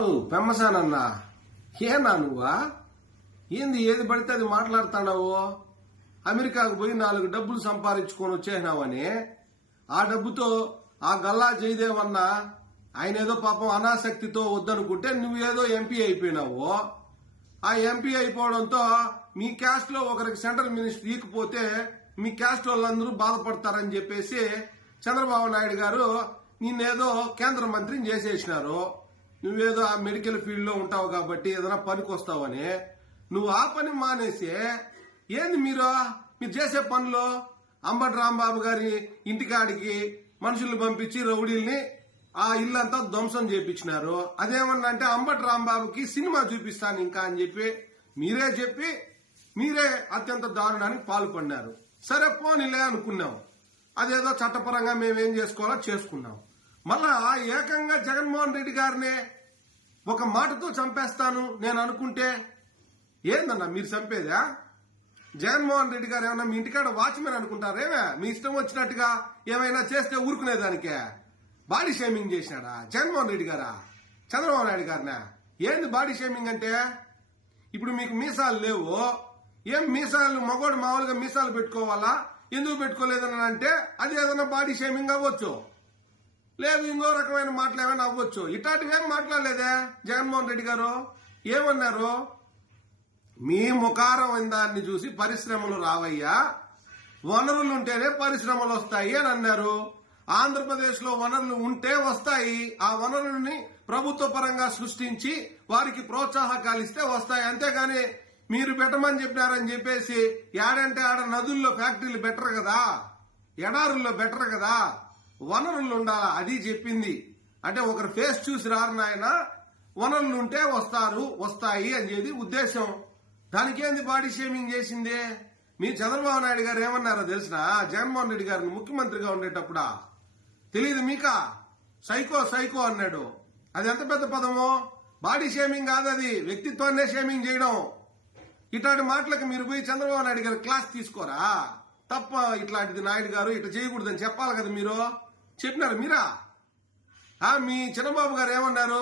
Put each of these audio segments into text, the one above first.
పెమ్మసానన్నా ఏనా నువ్వా ఏంది ఏది పడితే అది మాట్లాడుతున్నావు? అమెరికాకు పోయి 4 డబ్బులు సంపాదించుకొని వచ్చేసినావని ఆ డబ్బుతో ఆ గల్లా జయదేవ్ అన్న ఆయన ఏదో పాపం అనాసక్తితో వద్దనుకుంటే నువ్వేదో ఎంపీ అయిపోయినావు. ఆ ఎంపీ అయిపోవడంతో మీ క్యాస్ట్ లో ఒకరికి సెంట్రల్ మినిస్టర్ ఈకపోతే మీ క్యాస్ట్ వాళ్ళందరూ బాధపడతారని చెప్పేసి చంద్రబాబు నాయుడు గారు నిన్నేదో కేంద్ర మంత్రిని చేసేసినారు. నువ్వేదో ఆ మెడికల్ ఫీల్డ్ లో ఉంటావు కాబట్టి ఏదైనా పనికి వస్తావని నువ్వు ఆ పని మానేసి ఏంది మీరు చేసే పనులు అంబటి రాంబాబు గారి ఇంటికాడికి మనుషులు పంపించి రౌడీల్ని ఆ ఇల్లంతా ధ్వంసం చేపించినారు. అదేమన్నా అంటే అంబటి రాంబాబుకి సినిమా చూపిస్తాను ఇంకా అని చెప్పి మీరే అత్యంత దారుణానికి పాల్పడినారు. సరే పోనీలే అనుకున్నాం, అదేదో చట్టపరంగా మేమేం చేసుకోవాలో చేసుకున్నాం. మళ్ళా ఏకంగా జగన్మోహన్ రెడ్డి గారినే ఒక మాటతో చంపేస్తాను నేను అనుకుంటే ఏందన్నా మీరు చంపేదా? జగన్మోహన్ రెడ్డి గారు ఏమన్నా మీ ఇంటికాడ వాచ్మెన్ అనుకుంటారేమే? మీ ఇష్టం వచ్చినట్టుగా ఏమైనా చేస్తే ఊరుకునేదానికే బాడీ షేమింగ్ చేసినాడా జగన్మోహన్ రెడ్డి గారా? చంద్రబాబు నాయుడు గారినా? ఏంది బాడీ షేమింగ్ అంటే? ఇప్పుడు మీకు మీసాలు లేవు, ఏం మీసాలు మగోడు మామూలుగా మీసాలు పెట్టుకోవాలా, ఎందుకు పెట్టుకోలేదని అంటే అది ఏదైనా బాడీ షేమింగ్ అవ్వచ్చు, లేదు ఇంకో రకమైన మాటలు ఏమైనా అవ్వచ్చు. ఇట్లాంటివేం మాట్లాడలేదే జగన్మోహన్ రెడ్డి గారు. ఏమన్నారు? మీ ముఖారం దాన్ని చూసి పరిశ్రమలు రావయ్యా, వనరులు ఉంటేనే పరిశ్రమలు వస్తాయి అని అన్నారు. ఆంధ్రప్రదేశ్ లో వనరులు ఉంటే వస్తాయి, ఆ వనరుల్ని ప్రభుత్వ పరంగా సృష్టించి వారికి ప్రోత్సాహకాలు ఇస్తే వస్తాయి. అంతేగాని మీరు పెట్టమని చెప్పినారని చెప్పేసి ఏడంటే ఆడ నదుల్లో ఫ్యాక్టరీలు బెటర్ కదా, ఎడారుల్లో బెటర్ కదా, వనరులు ఉండాలా అది చెప్పింది. అంటే ఒకరు ఫేస్ చూసి రారు నాయన, వనరులు ఉంటే వస్తాయి అని చెప్పి ఉద్దేశం. దానికేంది బాడీ షేమింగ్ చేసింది? మీ చంద్రబాబు నాయుడు గారు ఏమన్నారో తెలిసిన జగన్మోహన్ రెడ్డి గారిని ముఖ్యమంత్రిగా ఉండేటప్పుడా తెలియదు మీకా? సైకో అన్నాడు. అది ఎంత పెద్ద పదమో. బాడీ షేమింగ్ కాదు, అది వ్యక్తిత్వాన్నే షేమింగ్ చేయడం. ఇట్లాంటి మాటలకు మీరు పోయి చంద్రబాబు నాయుడు గారు క్లాస్ తీసుకోరా? తప్ప ఇట్లాంటిది నాయుడు గారు ఇట్లా చేయకూడదని చెప్పాలి కదా. మీరు చెప్పినారు మీరా? మీ చిన్నబాబు గారు ఏమన్నారు?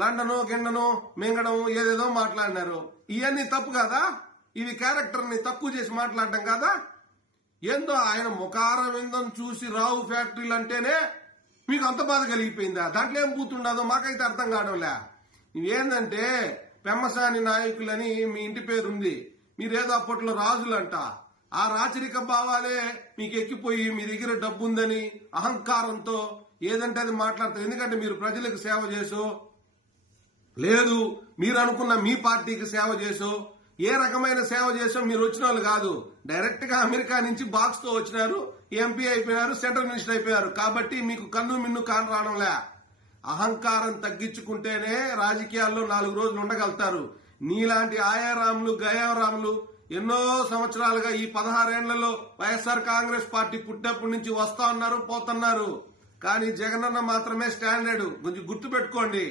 లండను గిండను మింగడం ఏదేదో మాట్లాడినారు. ఇవన్నీ తప్పు కదా? ఇవి క్యారెక్టర్ ని తక్కువ చేసి మాట్లాడటం కదా? ఏందో ఆయన ముఖారం ఏందని చూసి రావు ఫ్యాక్టరీలు అంటేనే మీకు అంత బాధ కలిగిపోయిందా? దాంట్లో ఏం పూతుండదో మాకైతే అర్థం కావడంలే. ఇవేందంటే పెమ్మసాని నాయకులని మీ ఇంటి పేరుంది, మీరేదో అప్పట్లో రాజులంట. ఆ రాచరిక భావాలే మీకు ఎక్కిపోయి మీ దగ్గర డబ్బు ఉందని అహంకారంతో ఏదంటే అది మాట్లాడతారు. ఎందుకంటే మీరు ప్రజలకు సేవ చేసో లేదు మీరు అనుకున్న మీ పార్టీకి సేవ చేసో ఏ రకమైన సేవ చేసో మీరు వచ్చిన వాళ్ళు కాదు. డైరెక్ట్ గా అమెరికా నుంచి బాక్స్ తో వచ్చినారు, ఎంపీ అయిపోయినారు, సెంట్రల్ మినిస్టర్ అయిపోయారు. కాబట్టి మీకు కన్ను మిన్ను కాని రావడంలే. అహంకారం తగ్గించుకుంటేనే రాజకీయాల్లో 4 రోజులు ఉండగలుగుతారు. నీలాంటి ఆయారాములు గయారాములు ఎన్నో సంవత్సరాలుగా ఈ 16 ఏళ్లలో వైఎస్ఆర్ కాంగ్రెస్ పార్టీ పుట్టినప్పటి నుంచి వస్తా ఉన్నారు, పోతున్నారు. కానీ జగనన్న మాత్రమే స్టాండర్డ్. కొంచెం గుర్తు పెట్టుకోండి.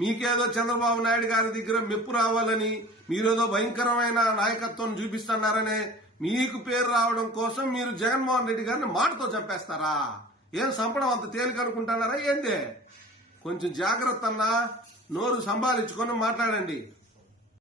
మీకేదో చంద్రబాబు నాయుడు గారి దగ్గర మెప్పు రావాలని, మీరేదో భయంకరమైన నాయకత్వం చూపిస్తున్నారనే మీకు పేరు రావడం కోసం మీరు జగన్మోహన్ రెడ్డి గారిని మాటతో చంపేస్తారా? ఏం చంపడం అంత తేలిక అనుకుంటున్నారా ఏందే? కొంచెం జాగ్రత్త అన్నా, నోరు సంభాళించుకొని మాట్లాడండి.